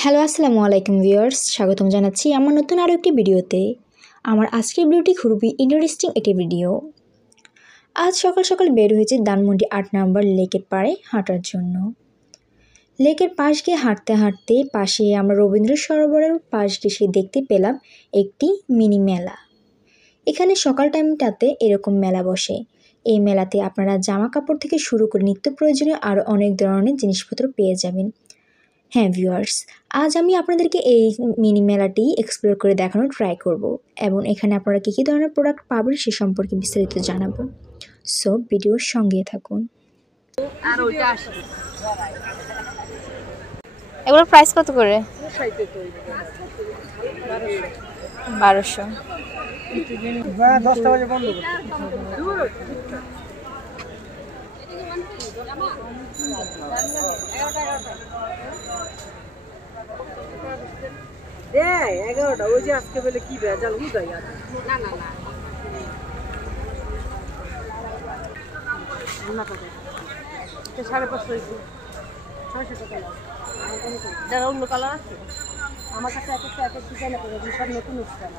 Hello আসসালামু আলাইকুম viewers, স্বাগতম জানাচ্ছি আমার নতুন আরও একটি ভিডিওতে। আমার আজকের ভিডিওটি খুবই ইন্টারেস্টিং একটি ভিডিও। আজ সকাল সকাল বের হয়েছে ধানমন্ডি ৮ নম্বর লেকের পাড়ে হাঁটার জন্য। লেকের পাশ দিয়ে হাঁটতে হাঁটতে পাশে আমরা রবীন্দ্র সরোবরের পাশ ঘেঁষে দেখতে পেলাম একটি মিনি মেলা। এখানে সকাল টাইমটাতে এরকম মেলা বসে। এই মেলাতে আপনারা জামা কাপড় থেকে শুরু করে নিত্য প্রয়োজনীয় আরও অনেক ধরনের জিনিসপত্র পেয়ে যাবেন। হ্যাঁ ভিউয়ার্স, আজ আমি আপনাদেরকে এই মিনি মেলাটি এক্সপ্লোর করে দেখানোর ট্রাই করব এবং এখানে আপনারা কী কী ধরনের প্রোডাক্ট পাবেন সে সম্পর্কে বিস্তারিত জানাবো। সো ভিডিওর সঙ্গে থাকুন। এগুলোর প্রাইস কত করে? 1200। ওই যে আজকে বলে কি ভেজাল হুদাই আর না না না এটা 550 হয়েছে 600 টাকা যারা অন্য কালার আছে আমার কাছে এক একটা ডিজাইন করে সব নতুন স্টাইল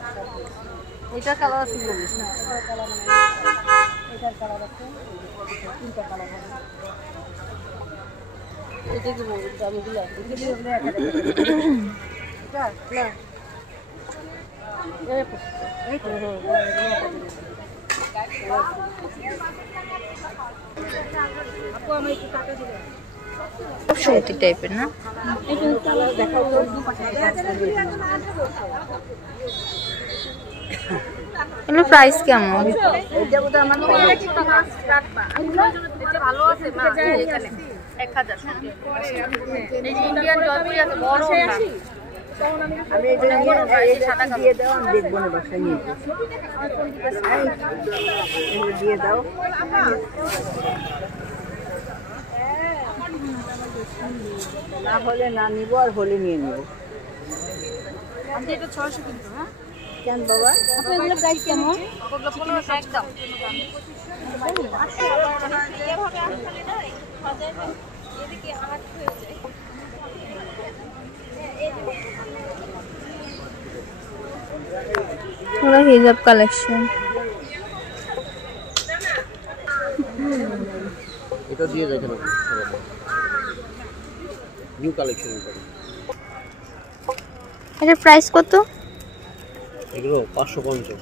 এটা কালার আছে বলিস না এটা কালার মানে এটার কালার আছে তিনটা কালার হবে এটা কি বলবো আমি দিলাম এটা না সুতি টাইপের না? এগুলো প্রাইস কেমন? ভালো আছে মা এখানে 1000 ইন্ডিয়ান জয়পুরি আছে বড় আমি এটা দিয়ে দাও আমি দেখবো না বাসায় নিয়ে দিয়ে দাও না হলে না নিব আর হলে নিয়ে নিব। আমি এটা 600 কিনতো। হ্যাঁ কেন বাবা আপনাদের প্রাইস কেমন? ওগুলো 1500 একদম এভাবে আসলে না বাজারে এদিকে আট হয়ে যায়। ওরা হিজাব কালেকশন এটা দিয়ে দেখেন নিউ কালেকশন এটার প্রাইস কত? এগুলো 550।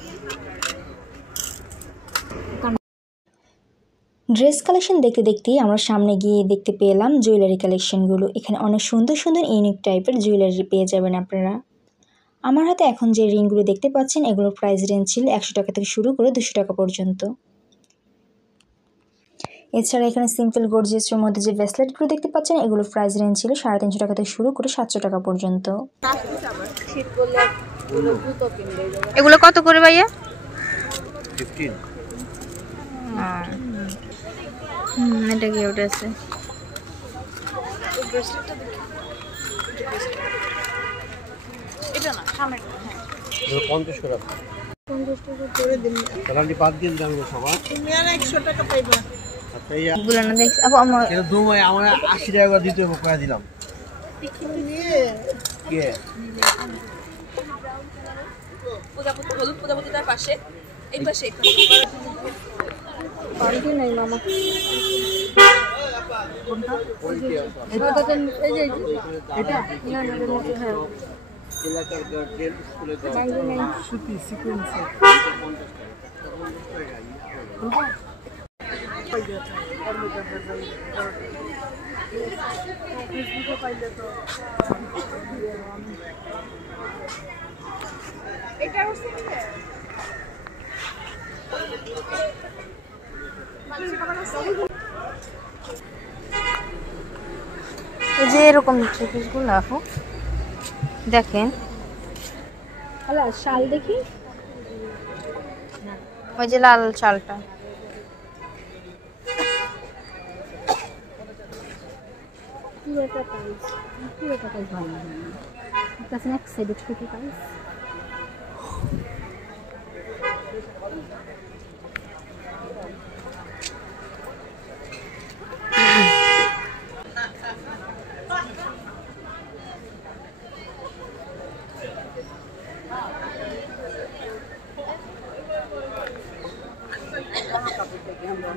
ড্রেস কালেকশন দেখতে দেখতেই আমরা সামনে গিয়ে দেখতে পেলাম জুয়েলারি কালেকশনগুলো। এখানে অনেক সুন্দর সুন্দর ইউনিক টাইপের জুয়েলারি পেয়ে যাবেন আপনারা। আমার হাতে এখন যে রিংগুলো দেখতে পাচ্ছেন এগুলোর প্রাইস রেঞ্জ ছিল 100 টাকা থেকে শুরু করে 200 টাকা পর্যন্ত। এছাড়া এখানে সিম্পল গর্জিয়াসের মধ্যে যে ব্রেসলেটগুলো দেখতে পাচ্ছেন এগুলোর প্রাইস রেঞ্জ ছিল 350 টাকা থেকে শুরু করে 700 টাকা পর্যন্ত। এগুলো কত করে ভাইয়া? 15। এটা কি ওটা আছে? এটা না সামনে 50 টাকা 50 টাকা করে দিন তাহলে বাদ দিন দাম সবার তুমি আর 100 টাকা পাইবা। আচ্ছা এগুলো না দেখছ আপু আমার এটা দুমাই আমরা 80 টাকা করে দিতে হবে কয়া দিলাম কে পূজাপতি হলুদ পূজাপতি তার পাশে এই পাশে পান্তি নাই মামা কোনটা এটা দেখেন এই যে এটা না না হ্যাঁ এলাকার গার্ডেন স্কুলে দাও বাংলা নাই সুতি সিকোয়েন্স এটা এই যে এরকম ট্রিপগুলো আপু দেখেন। হ্যালো শাল দেখি ওই যে লাল শালটা পুরোটা প্রাইস ভালো লাগে কাছে এক সাইড ছোট প্রাইস থাকি আমরা।